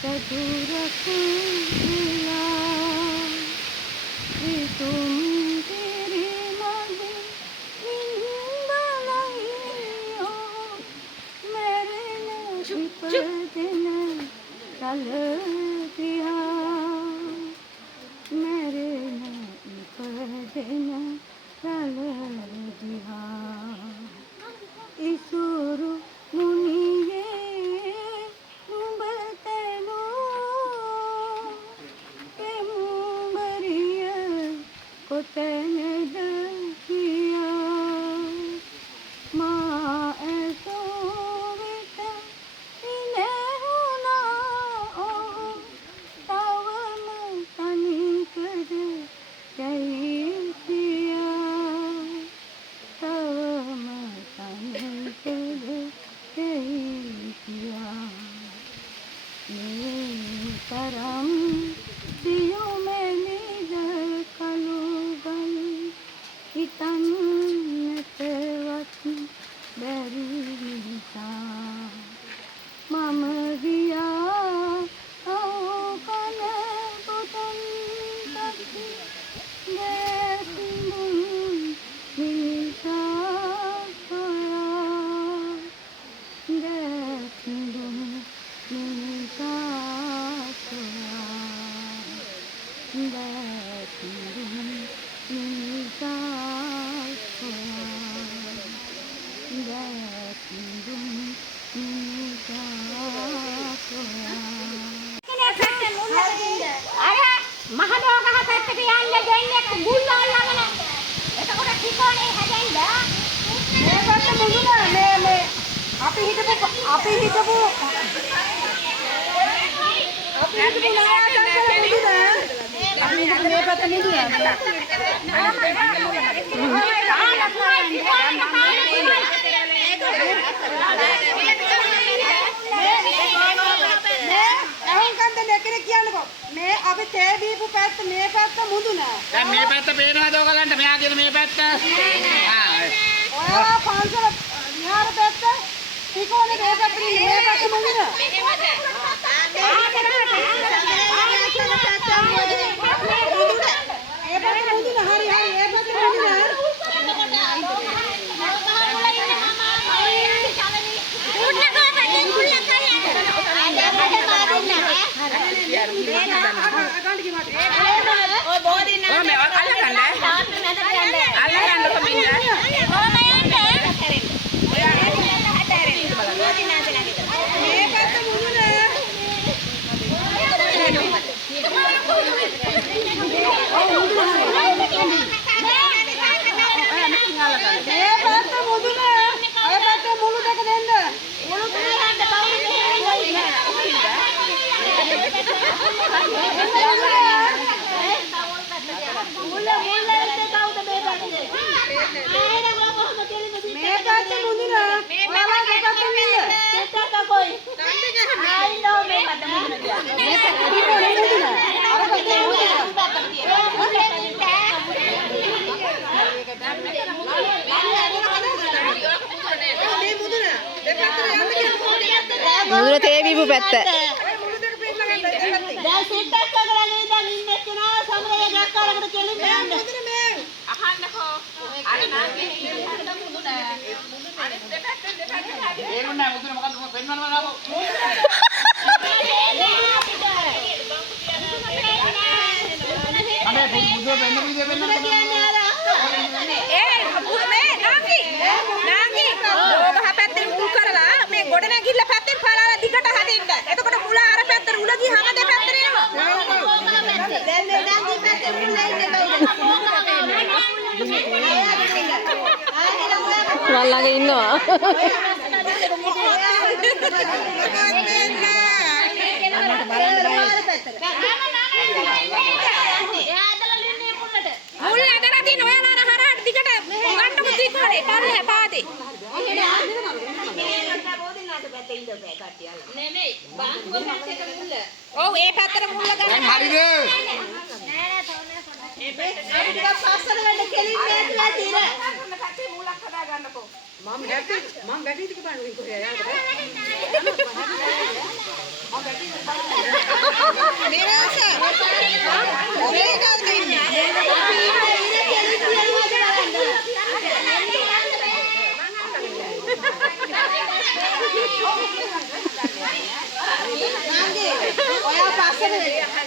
सदूरख मिला कि तुम तेरे मगे निंदलाइयो मेरे नहीं पदना चल दिया मेरे नहीं पदना चल दिया ईश्वर मुनिये नुबतनो के मुंबरिया को तने दिया माँ ऐसो बेटा इन्हें होना ओ तव तनी कर चाहिए तव तनी कर चाहिए करम दियो मैंने कलुगल इतन वत्न बेरीता मम दिया ओ कन बुतन तकी देसुन मिलता सोया देसुन मिलता सोया देसुन मिलता सोया देसुन मिलता सोया අර මහලෝක හතට යන්න දෙන්නේ මුල් අල්ලගෙන එතකොට ටිකෝනේ හැදෙන්න මේ පැත්ත මුදුන මේ අපි හිටපු මේ පැත්ත මුදුන මේ අපි තේ දීපු පැත්ත මේ පැත්ත මුදුන. දැන් මේ පැත්ත පේනවද ඔයගලන්ට? මෙහා තියෙන මේ පැත්ත. ඔයා පන්සල විහාර පැත්ත ටිකෝනේ මේ පැත්ත මේ පැත්ත මුදුන. මුදුන තේ බීපු පැත්ත. දැන් සිට්ටක් කරගෙන ඉඳන් ඉන්නේ කෙනා සමරේ ගක්කාලකට කෙලින් යන්න. අහන්නකෝ. අර නාගේ ඉන්න මුදුන. අනිත් දෙපැත්තෙන් දෙපැත්තට ඒ මොන්නේ මුදුන මොකද්ද පෙන්වන්නව නාකෝ. අනේ මුදුන පෙන්වන්න විදිය පෙන්වන්න. මේ නාගි ඕක පැත්තෙන් මුල් කරලා මේ ගොඩ නැගිල්ල පැත්තෙන් පලාලා දිගට හදින්න. එතකොට මුල අර පැත්තට උල ගිහම දෙපැත්තට එනවා. දැන් මේ නාගි පැත්තේ මුල ඉන්නේ කවුද? වල්ලාගේ ඉන්නවා. මුල් ඇදලා තියෙන ඔය නාන හරහට දිගට ගන්නකො දිගට පල්ලෙහා පාදේ. නෙමෙයි බාංකුව පැත්තට මුල්ල. ඔව් ඒ පැත්තට මුල්ල ගන්න. දැන් හරිද? ඒ පැත්තට පස්සට වෙන්න කෙලින් නෑතුලා තියෙන. පැත්තේ මුලක් හදා ගන්නකො. මම ගැටි ටික බලන්න කොහේ යන්නද? මම ගැටි ඔයා පස්සට වෙන්න.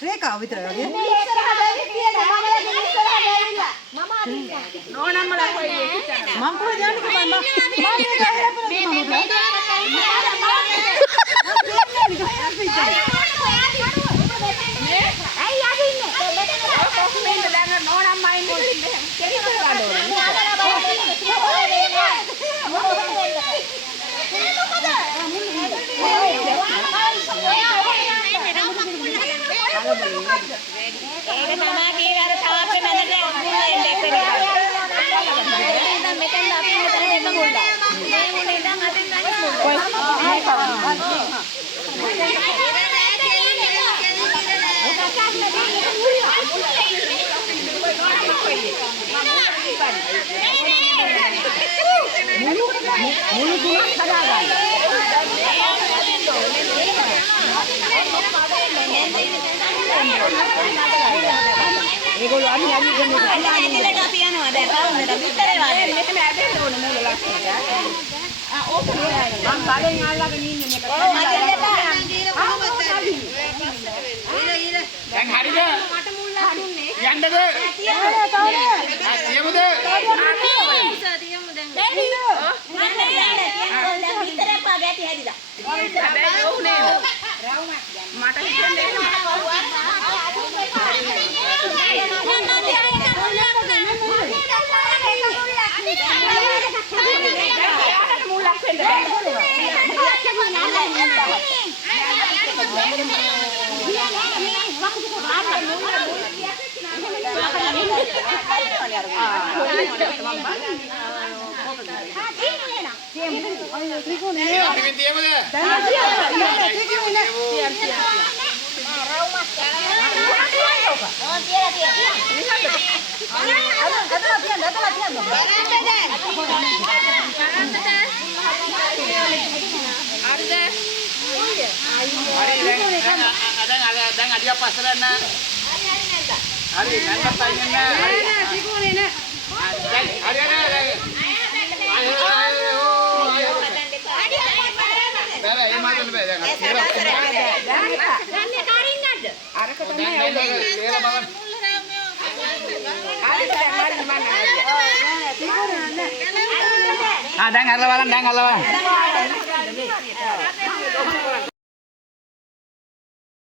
රේඛාව විතරයි වගේ. නෝනම්මලා කොයි එකද? මම කොහෙද යන්නේ ඒගොල්ලෝ අපි ඇදිලට අපි යනවා දැන් රවුමට විතරේ වාඩි මෙතන ඇදෙන්න ඕන මූල ලක්ෂණට ඕක නෑ මම බලෙන් අල්ලගෙන ඉන්නේ මේක දැන් හරිද මට මුල්ල හදුන්නේ යන්නද තියමුද තියමු දැන් මම විතරේ පා ගැටි හැදිලා හැබැයි ඕක නේද මට හිතන්නේ දැන් අඩියක් පස්සට යන්න. හරි නැත්තම් තයින් යන්න. නෑ නෑ තිබුණේ නෑ. හරි හරි බෑ ඒ මාතන බෑ දැන්. දැන් කාරින්නද? අරක තමයි ඔව්. ඒලා බලන්න. දැන් අරලා බලන්න දැන් අරලා බලන්න.